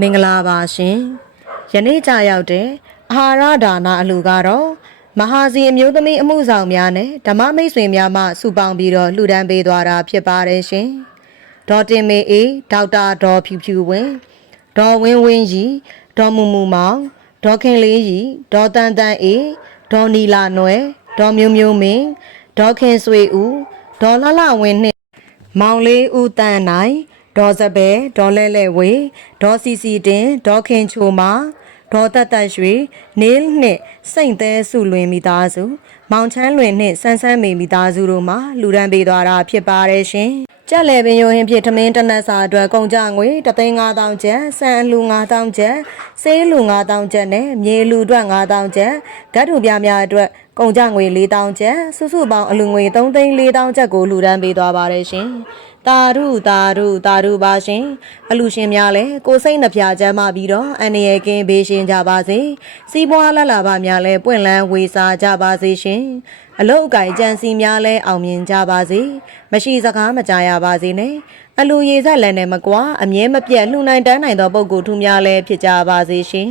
မင်္ဂလာပါရှင်ယနေ့ကြာရောက်တဲ့အာဟာရဒါနအလူကတော့မဟာစီအမျိုးသမီးအမှုဆောင်များနဲ့ဓမ္မမိတ်ဆွေများမှစုပေါင်းပြီးတော့လှူဒန်းပေးသွားတာဖြစ်ပါတယ်ရှင်ဒေါ်တင်မေအေးဒေါက်တာဒေါ်ဖြူဖြူဝင်းဒေါ်ဝင်းဝင်းရီဒေါ်မူမူမောင်ဒေါ်ခင်လေးရီဒေါ်တန်တန်အေးဒေါ်နီလာနွယ်ဒေါ်မျိုးမျိုးမင်းဒေါ်ခင်ဆွေဦးဒေါ်လှလှဝင်းနှင့်မောင်လေးဦးတန်းနိုင် ဒေါ်စပယ်ဒေါ်လဲလဲဝေဒေါ်စီစီတင်ဒေါ်ခင်ချိုမာဒေါ်တက်တက်ရွှေနေလ်နှင့်စိတ်သေးစုလွင်မိသားစု မောင်ချမ်းလွင်နှင့်ဆန်းဆန်းမေမိသားစုတို့မှလူရန်ပေးသွားတာဖြစ်ပါတယ်ရှင်ကြက်လေပင်ယိုဟင်းဖြစ်ထမင်းတစ်နက်စာအတွက်ကုန်ကြငွေ35000ကျပ်ဆန်အလူ9000ကျပ်ဆေးလူ9000ကျပ်နဲ့မြေလူအတွက်9000ကျပ်ဓာတ်ထူပြများအတွက်ကုန်ကြငွေ4000ကျပ်စုစုပေါင်းအလူငွေ3,4000ကျပ်ကိုလူရန်ပေးသွားပါတယ်ရှင်တာရုတာရုတာရုပါရှင်အလူရှင်များလည်းကိုယ်စိတ်နှပြချမ်းမပြီးတော့အန္တရာယ်ကင်းဘေးရှင်ကြပါစေစီးပွားလလပါများလည်းပွင့်လန်းဝေစားကြပါစေရှင်အလုတ်အကင်ကြံစီများလည်းအောင်မြင်ကြပါစေမရှိစကားမကြားရပါစေနဲ့အလူရည်ဆက်လည်းနဲ့မကွာအမြဲမပြတ်လှူနိုင်တန်းနိုင်သောပုဂ္ဂိုလ်ထူးများလည်းဖြစ်ကြပါစေရှင်